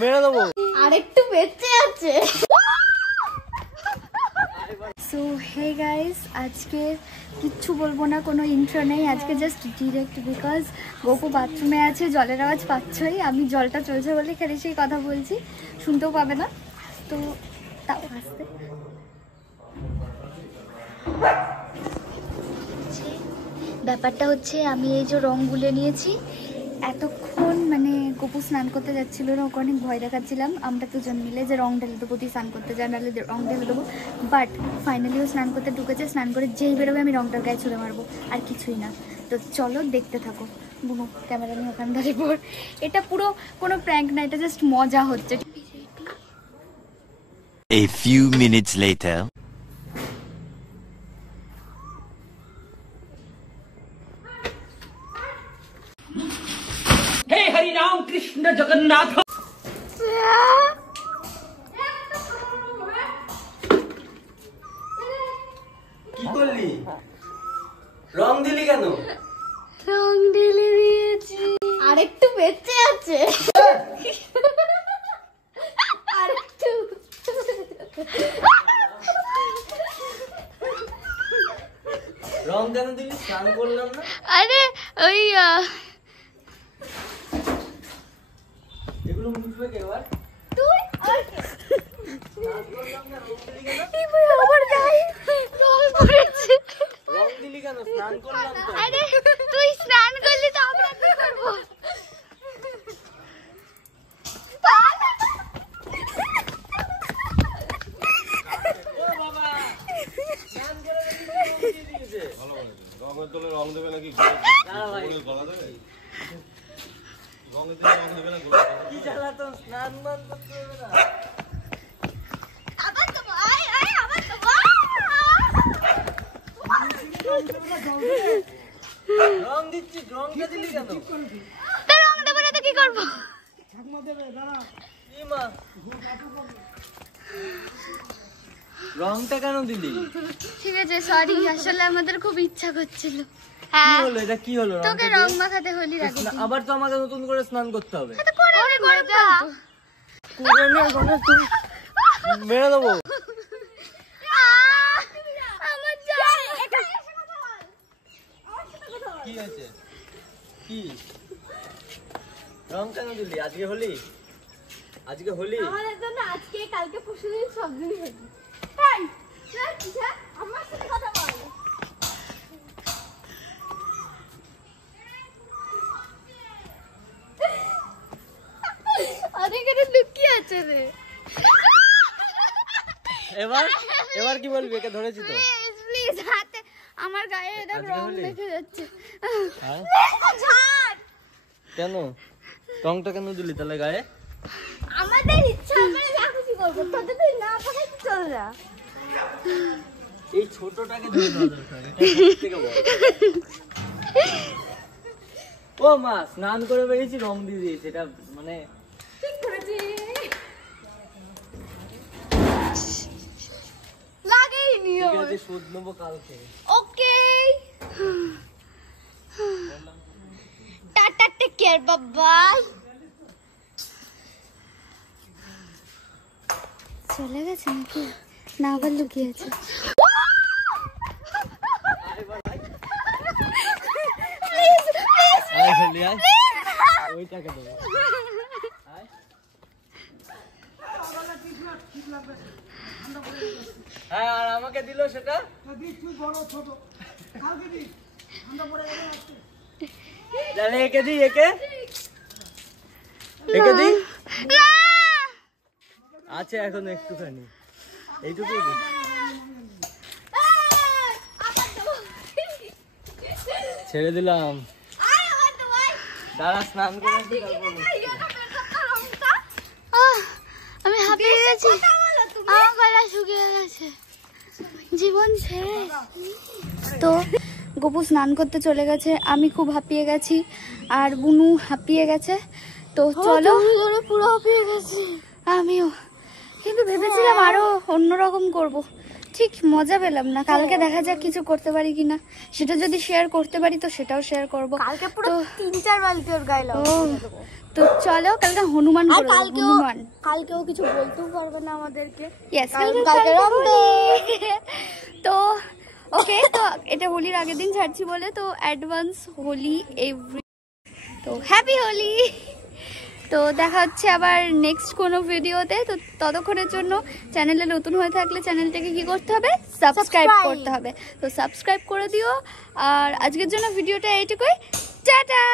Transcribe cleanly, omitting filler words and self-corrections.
মেরে দেবো। আরেকটু বেঁচে আছে। সো হে গাইস, আজকে কিচ্ছু বলবো না, কোনো ইন্ট্রো নেই আজকে, জাস্ট ডিরেক্ট বিকজ গোপু বাথরুমে আছে, জলের আওয়াজ পাচ্ছই, আমি জলটা চলছে বলে খেলে সেই কথা বলছি, শুনতেও পাবে না, তো তাও আসতে। ব্যাপারটা হচ্ছে আমি এই যে রং গুলে নিয়েছি, এতক্ষণ মানে গোপু স্নান করতে যাচ্ছিল না, ওকে অনেক ভয় দেখাচ্ছিলাম আমরা দুজন মিলে যে রং ঢেলে দেবো, তুই স্নান করতে যা, নাহলে রং ঢেলে দেবো, বাট ফাইনালি ও স্নান করতে ঢুকেছে, স্নান করে যেই বেরোবে আমি রংটার গায়ে ছুঁড়ে মারবো, আর কিছুই না। তো চলো দেখতে থাকো। বুনো ক্যামেরা নিয়ে ওখান ধরে পর, এটা পুরো কোনো প্র্যাঙ্ক না, এটা জাস্ট মজা হচ্ছে। A few minutes later. हे हरि राम कृष्ण जगन्नाथ। কি করলি? রং দিলি কেন? রং ঢেলে দিয়েছি, আরেকটু বেঁচে আছে, আরেকটু। রং কেন দিলি? স্নান করলাম না। আরে ওই এগুলো মুছবে কে এবার? তুই আর স্নান করলাম না, রং দিলি কেন? আমার গায়ে রং পড়েছে। রং দিলি কেন? স্নান করলাম তো। আরে তুই স্নান করলি তো আমরা কি করব? ও বাবা, স্নান করে রং দিয়ে দিয়েছে। ভালো বলেছে। রঙের দলে রং দেবে নাকি না ভাই, গলা দেবে? রঙের দলে রং দেবে না গলা দেবে? কি জ্বালাতন, স্নান মান করতে হবে না। আবার তো আয় আয় আবার তো রং দিচ্ছি, রংটা দিলি কেন? তার রং দেব না তো কি করব? কি মা, রংটা কেন দিলি? ঠিক আছে সরি, আসলে আমাদের খুব ইচ্ছা করছিল। কি হ্যাঁ, হলো? এটা কি হলো? তোকে রং মাখাতে হলি রাখি। আবার তো আমাকে নতুন করে স্নান করতে হবে। তো করে নে, করে যা। মেরে দেবো। আমার যা, কি আছে? কি রং কেন দিলি? আজকে হোলি, আজকে হোলি। আমাদের জন্য আজকে কালকে পরশুদিন সব দিনই হলো। এই যা আমার সাথে কথা বল। আরে কেন লুকিয়ে আছে রে? এবার এবার কি বলবি? একে ধরেছি তো। প্লিজ প্লিজ, হাতে আমার গায়ে দেখ আজকে রং হলি? লেগে যাচ্ছে। হ্যাঁ? ছাড়, কেন রংটা কেন দিলি তাহলে গায়ে? আমাদের ইচ্ছা, আমরা যা খুশি করবো, তোদের তুই না পাঠাই চল যা। এই ছোটটাকে ধরে দেওয়া দরকার, এটা সবথেকে বড়। ও মা, স্নান করে বেরিয়েছি, রং দিয়ে দিয়েছি, এটা মানে ঠিক করেছি। লাগেইনি ঠিক ওর। আছে, শোধ নেবো কালকে। ওকে, টাটা, টেক কেয়ার, বাবা। চলে গেছে নাকি? না, আবার লুকিয়ে আছে। আয় হোলি, আয়, ওইটাকে দেবো। আয়। হ্যাঁ, আর আমাকে দিল সেটা। তাহলে একে দিই, একে একে দিই। আছে এখন একটুখানি, এইটুকুই দিই। ছেড়ে দিলাম, দাঁড়া স্নান করে আসি, তারপর আমি হাঁপিয়ে গেছি, আমার গলা শুকিয়ে গেছে, জীবন শেষ। তো গোপু স্নান করতে চলে গেছে, আমি খুব হাঁপিয়ে গেছি, আর বুনু হাঁপিয়ে গেছে। তো চলো, পুরো হাঁপিয়ে গেছে, আমিও, কিন্তু ভেবেছিলাম আরো অন্যরকম করব। ঠিক মজা পেলাম না। কালকে দেখা যাক কিছু করতে পারি কিনা, সেটা যদি শেয়ার করতে পারি তো সেটাও শেয়ার করব। কালকে পুরো 3-4 বালতি ওর গায়ে ও, লাগাবো। তো চলো কালকে হনুমান আর করবো, হনুমান। কালকেও কিছু বলতেও পারবে না আমাদেরকে। Yes, কালকে কালকে রং হোলি। তো ওকে, তো এটা হোলির আগের দিন ছাড়ছি বলে তো অ্যাডভান্স হোলি এভরি, তো হ্যাপি হোলি। তো দেখা হচ্ছে আবার নেক্সট কোনো ভিডিওতে। তো ততক্ষণের জন্য চ্যানেলে নতুন হয়ে থাকলে চ্যানেলটাকে কি করতে হবে, সাবস্ক্রাইব করতে হবে। তো সাবস্ক্রাইব করে দিও। আর আজকের জন্য ভিডিওটা এইটুকুই, টাটা।